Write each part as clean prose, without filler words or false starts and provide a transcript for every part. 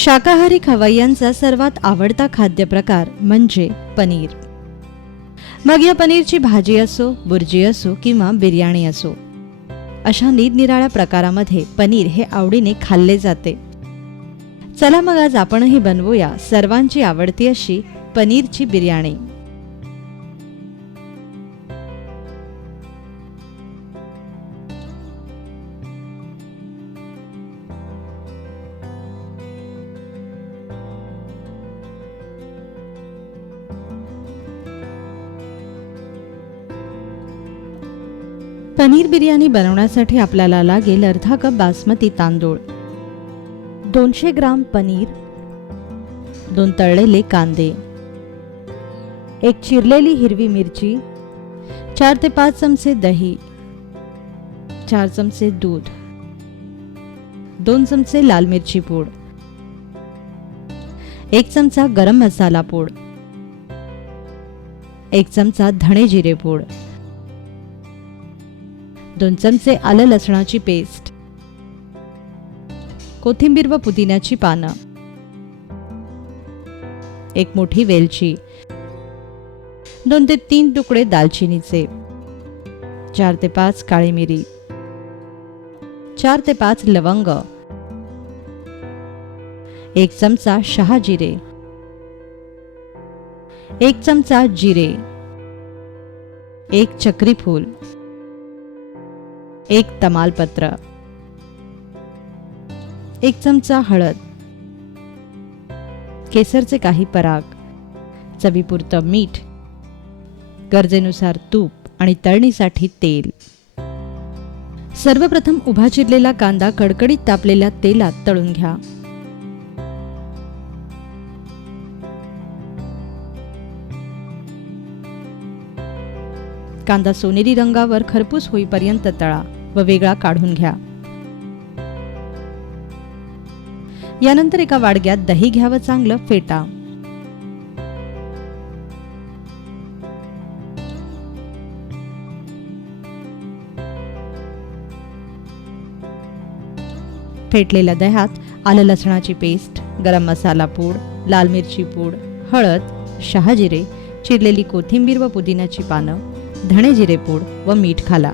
शाकाहारी खवय्यांचा सर्वात आवडता खाद्यप्रकार म्हणजे पनीर. मग या पनीरची भाजी असो, बुर्जी असो किंवा बिर्याणी असो, अशा निरनिराळ्या प्रकारामध्ये पनीर हे आवडीने खाल्ले जाते. चला मग आज आपणही बनवूया सर्वांची आवडती अशी पनीरची बिर्याणी. पनीर बिर्याणी बनवण्यासाठी आपल्याला लागेल अर्धा कप बासमती तांदूळ, 200 ग्राम पनीर, 2 तळलेले कांदे, 1 चिरलेली हिरवी मिरची, 4 ते 5 चमचे दही, 4 चमचे दूध, 2 चमचे लाल मिरची पूड, 1 चमचा गरम मसाला पूड, 1 चमचा धणे जिरे पूड, 2 चमचे आलं लसणाची पेस्ट, कोथिंबीर व पुदिन्याची पानं, 1 मोठी वेलची, 2 ते 3 तुकडे दालचिनीचे, 4 ते 5 काळी मिरी, 4 ते 5 लवंग, 1 चमचा शहाजिरे, 1 चमचा जिरे, 1 चक्री फूल, 1 तमालपत्र, 1 चमचा हळद, केसरचे काही पराग, चवीपुरतं मीठ, गरजेनुसार तूप आणि तळणीसाठी तेल. सर्वप्रथम उभा चिरलेला कांदा कडकडीत तापलेल्या तेलात तळून घ्या. कांदा सोनेरी रंगावर खरपूस होईपर्यंत तळा व वेगळा काढून घ्या. यानंतर एका वाडग्यात दही घ्या व चांगलं फेटा. फेटलेल्या दह्यात आलं लसणाची पेस्ट, गरम मसाला पूड, लाल मिरची पूड, हळद, शहाजिरे, चिरलेली कोथिंबीर व पुदिन्याची पानं, धणे जिरे पूड व मीठ घाला.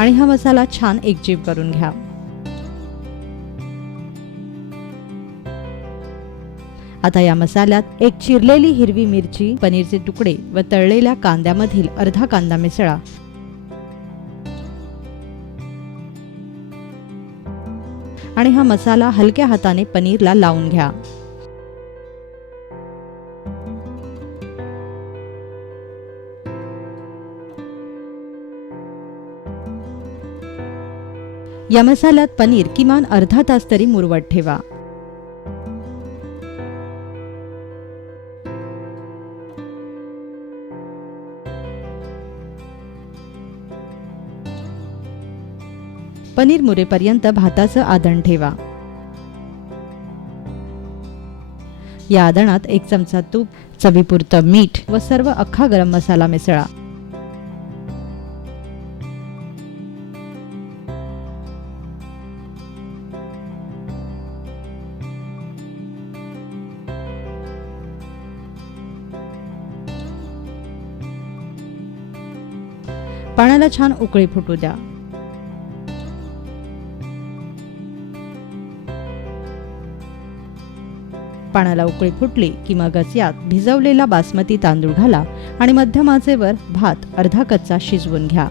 आणि हा मसाला छान एकजीव करून घ्या. आता या मसाल्यात 1 चिरलेली हिरवी मिरची, पनीरचे तुकडे व तळलेल्या कांद्यामधील अर्धा कांदा मिसळा. आणि हा मसाला हलक्या हाताने पनीरला लावून घ्या. या मसाल्यात पनीर किमान अर्धा तास तरी मुरवत ठेवा. पनीर मुरेपर्यंत भाताचं आदण ठेवा. या आदणात 1 चमचा तूप, चवीपुरतं मीठ व सर्व अख्खा गरम मसाला मिसळा. पाण्याला छान उकळी फुटू द्या. पाण्याला उकळी फुटली की मगच यात भिजवलेला बासमती तांदूळ घाला आणि मध्यम आचेवर भात अर्धा कच्चा शिजवून घ्या.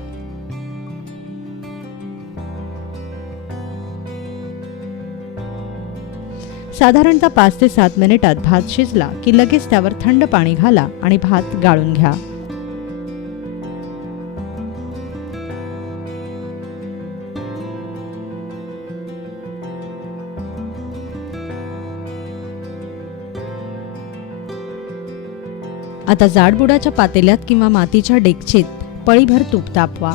साधारणतः 5 ते 7 मिनिटात भात शिजला की लगेच त्यावर थंड पाणी घाला आणि भात गाळून घ्या. आता जाडबुडाच्या पातेल्यात किंवा मातीच्या डेगचीत पळीभर तूप तापवा.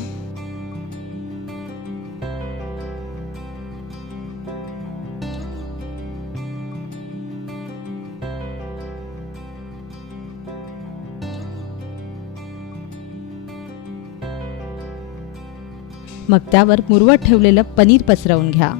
मग त्यावर मुरवत ठेवलेलं पनीर पसरवून घ्या.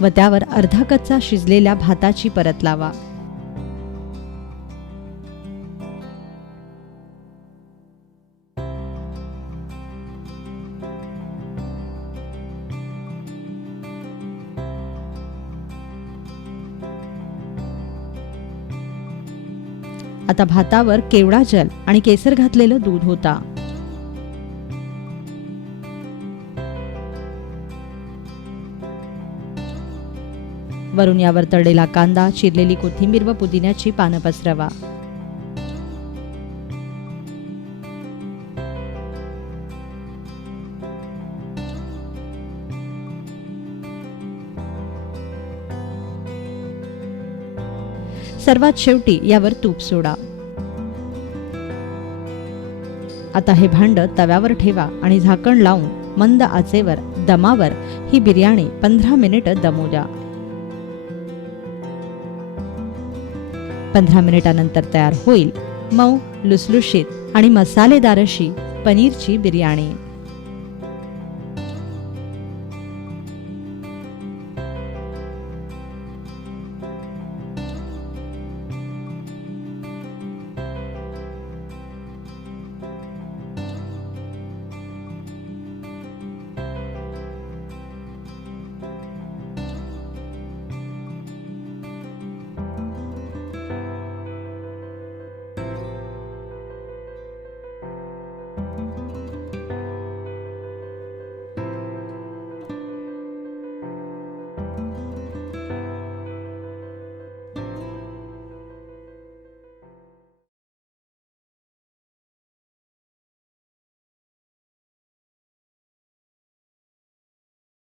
व त्यावर अर्धा कच्चा शिजलेल्या भाताची परत लावा. आता भातावर केवडा जल आणि केसर घातलेलं दूध होता. वरून यावर तळलेला कांदा, चिरलेली कोथिंबीर व पुदिन्याची पानं पसरवा. सर्वात शेवटी यावर तूप सोडा. आता हे भांड तव्यावर ठेवा आणि झाकण लावून मंद आचेवर दमावर ही बिर्याणी 15 मिनिटं दमू द्या. 15 मिनिटानंतर तयार होईल मऊ, लुसलुशीत आणि मसालेदार अशी पनीरची बिर्याणी.